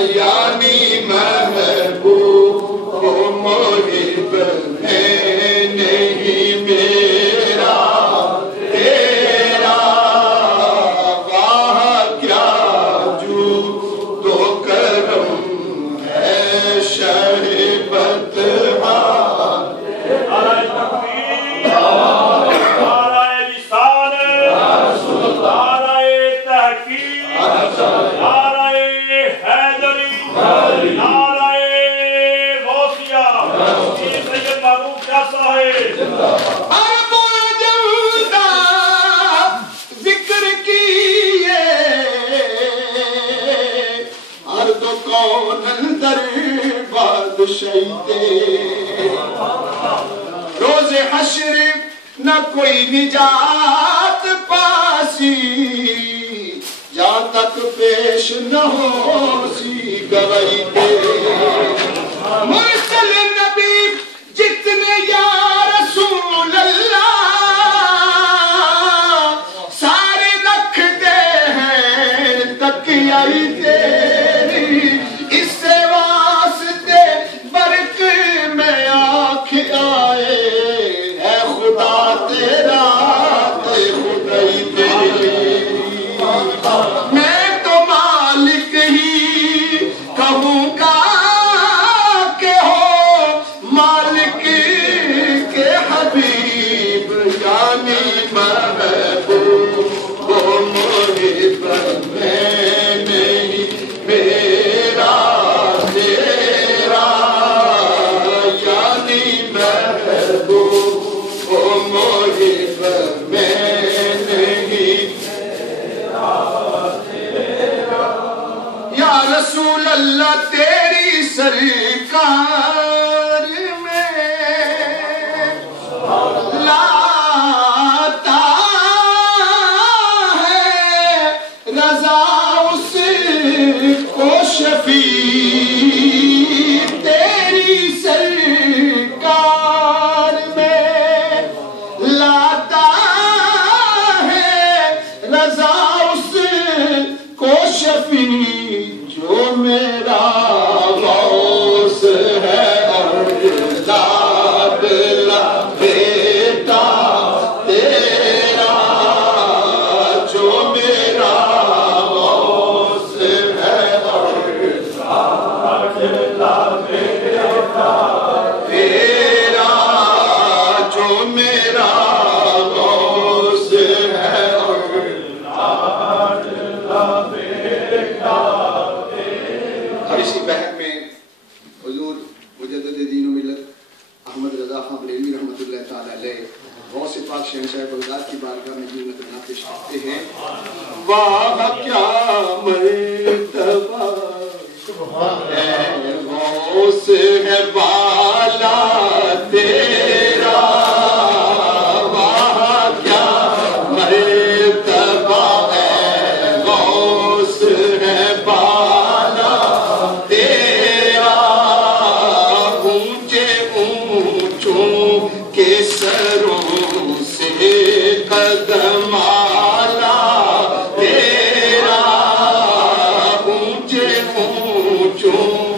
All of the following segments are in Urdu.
یعنی محبوب و محب ہے نہیں میرا تیرا، واہ کیا جو تو کرم ہے شہبت ذکر کیے ارد کون اندر بادشاہی تیرے، روز حشر نہ کوئی نجات پاسی جہاں تک پیش نہ ہو سی گواہی تیرے، مرسل نبی جتنے یا رسول اللہ سارے رکھ دے ہیں تکیائی تیری، اس سے واسطے برق میں آنکھ آئے ہے خدا تیرا تے خدائی تیری، میں تو مالک ہی کہوں گا کہ ہو مالک کے حبیب، یعنی محبوب و محب میں نہیں میرا تیرا، یعنی محبوب و محب میں نہیں یا رسول اللہ تیری سرکار میں لاتا ہے رضا اس کو شفیع، تیری سرکار میں لاتا ہے رضا اس کو شفیع، جو میرا غوث ہے اور لا بیٹا تیرا، جو میرا غوث ہے اور لا بیٹا تیرا، جو میرا غوث ہے اور اور اسی بحث میں حضور مجدد دین و ملت احمد رضا خان بریلوی رحمۃ اللہ تعالی علیہ غوث پاک شہنشاہ بغداد کی بارگاہ میں منت نعت پیش کرتے ہیں، واہ کیا مرتبہ ہے غوث ہے بالا تیرا، واہ کیا مرتبہ ہے غوث ہے بالا تیرا، اونچے اونچوں کے سروں سے قدم آلا تیرا، اونچے اونچوں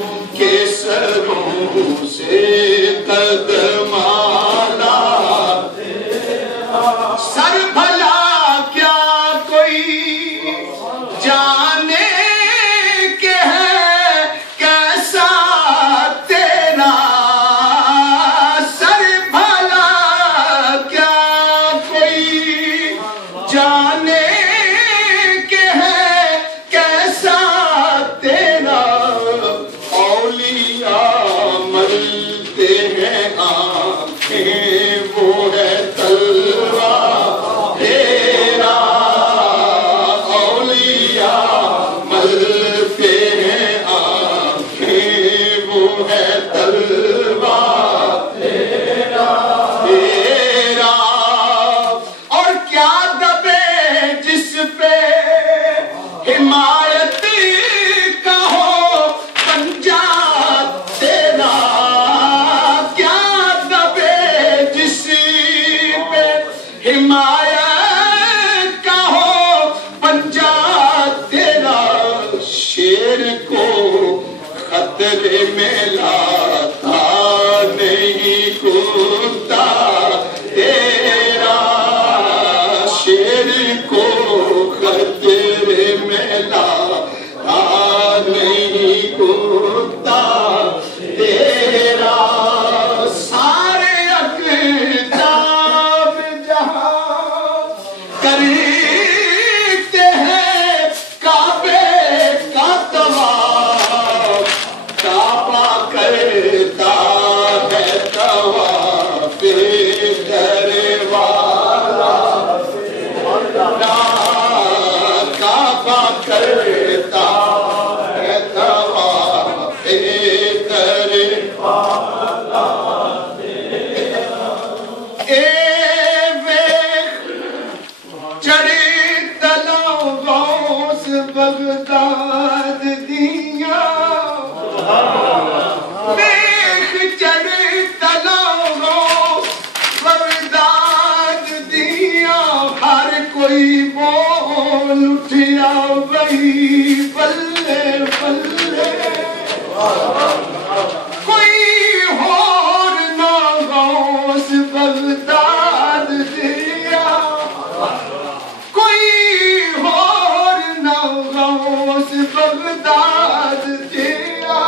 خاطر میں لاتا نہیں کتا تیرا شیر کو خطرے میں لاتا نہیں کتا تیرا سارے اقدام جہاں کرتے ہیں کعبے کا طواف کعبہ کرتا ہے طواف در والا کعبہ کرتا ہے طواف در والا اے ویخ چڑی تلو غوث بغداد دیا ویخ چڑی تلو غوث بغداد دیا ہر کوئی بول اٹھیا بھئی بلے بلے کوئی اور نہ غوث بغداد دیا کوئی اور نہ غوث بغداد دیا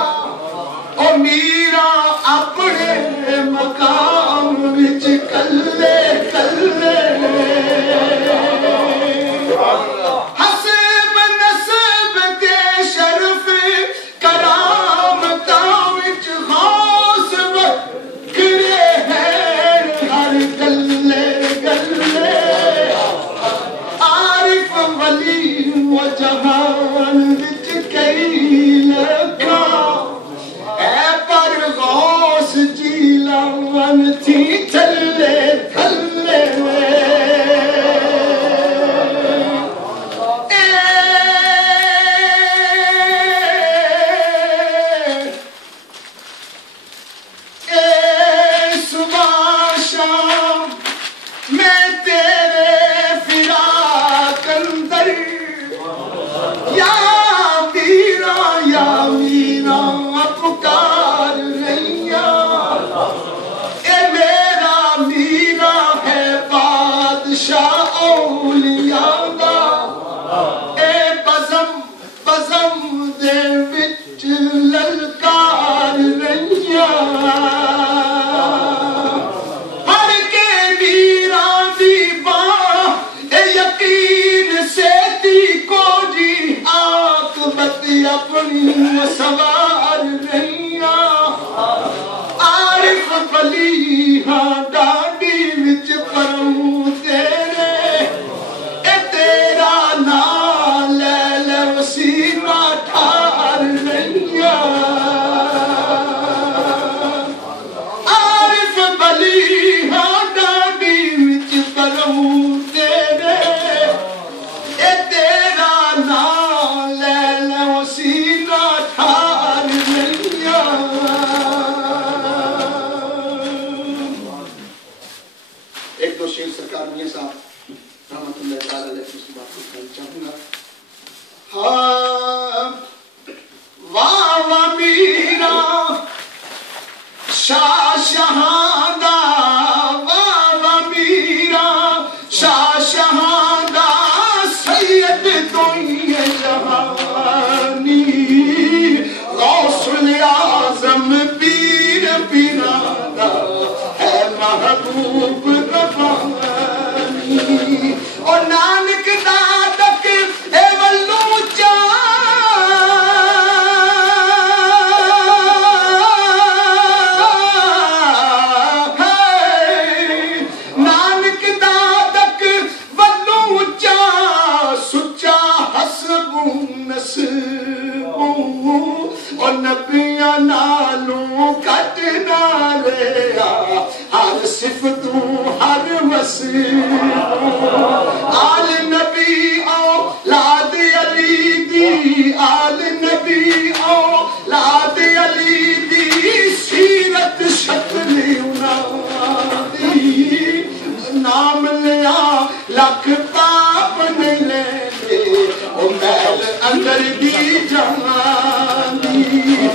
او میرا اپنے مقام وچ کلے کلے حسب نسب کے شرف کرامتاں وچ غوث وکھرے ہیں ہر گلے گلے عارف ولی و جہان وچ کئی لکھا اے پر غوث جیلان تھی تھلے تھلے صبح شام میں تیرے فراق اندر یا میرا پکار رہیا اے میرا میرا ہے بادشاہ اولیاء دا اے بزم بزم دے وچ للکار رہیا ہر کے میرا دی باں اے یقین سے دی کو جی عاقبت اپنی سوار رہیا عارف ولی ہاں ڈاڈی وچ پروں تیرے اے تیرا نام لے لے وسیلہ ٹھار رہیا عارف ولی ہاں ڈاڈی وچ پروں تیرے اے تیرا نام لے لے وسیلہ ٹھار رہیا ایک دو شعر سرکار میاں صاحب رحمت اللہ تعالی علیہ کی بات کرنا چاہوں گا ہاں واہ واہ میرا شاہ شہادہ واہ واہ میرا شاہ شہادہ سید دوئی جہانی غوث الاعظم پیر پیرانہ ہے محبوب ربانی اور نانک دادک اے ولو نانک دادک ولو چا سچا حسب نسبوں اور نبیاں نالوں کٹ نہ رہا ہر صفتوں ہر وصفوں آل نبی اولاد علی دی آل نبی اولاد علی دی سیرت شکل انہاں دی نام لیا لکھ پاپ نہیں لے او محل اندر دی جہاں دی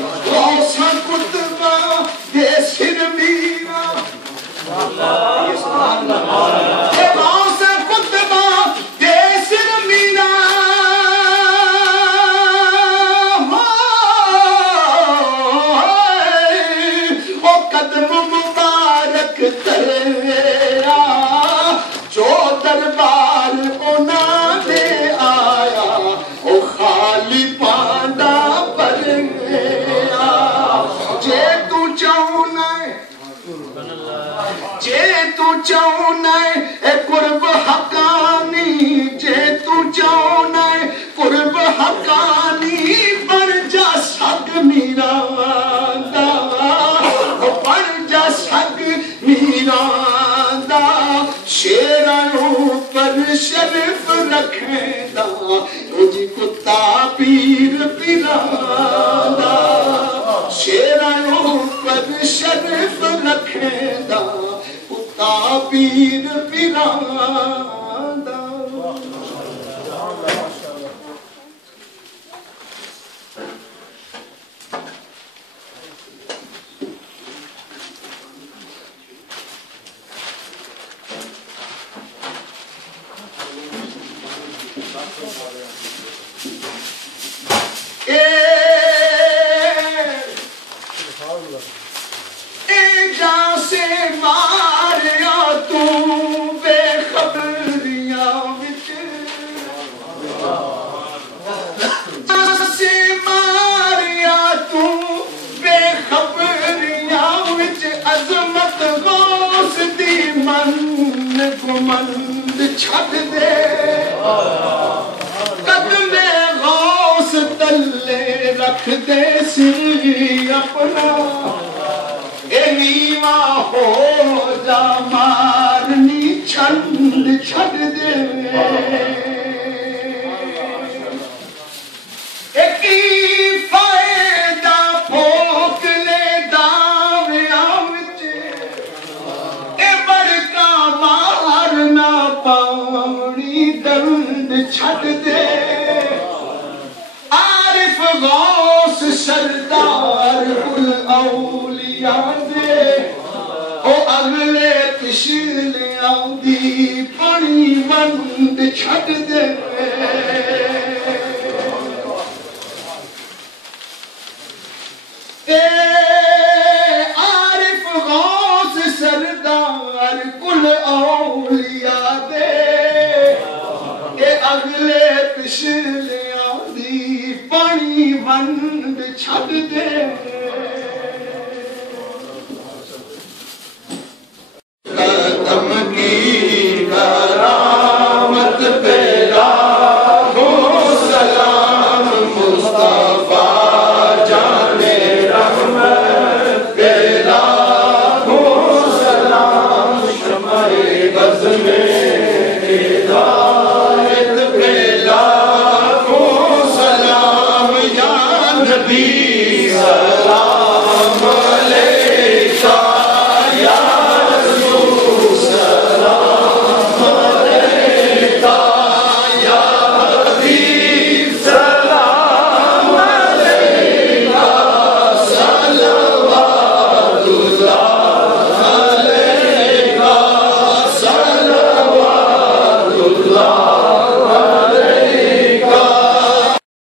چاہنا اے قرب حقانی جے تو چاہنا قرب حقانی بن جا سگ میرا دا بن جا سگ میرا دا شیروں پر شرف رکھیں دا جی کتا پیر پیران دا شیروں پر شرف رکھیں دا کتا پیر پیران دا جان سے ماریا تو بے خبریاں وچ جان سے ماریا تو بے خبریاں وچ عظمت غوث دی من گمند چھڈ دے قدم غوث تلے رکھ دے سی اپنا اے نیواں ہو جا مارنی چھند چھڈ دے اے کی فائدہ پھوک لے داویاں وچ اے برکا مارنا پاونی درد چھڈ دے عارف غوث سردار الاولیاء دے او اگلے پچھلے آندی پانی وند چھڈ دے اے عارف غوث سردار کل اولیاء دے اے اگلے پچھلے آندی پانی وند چھڈ دے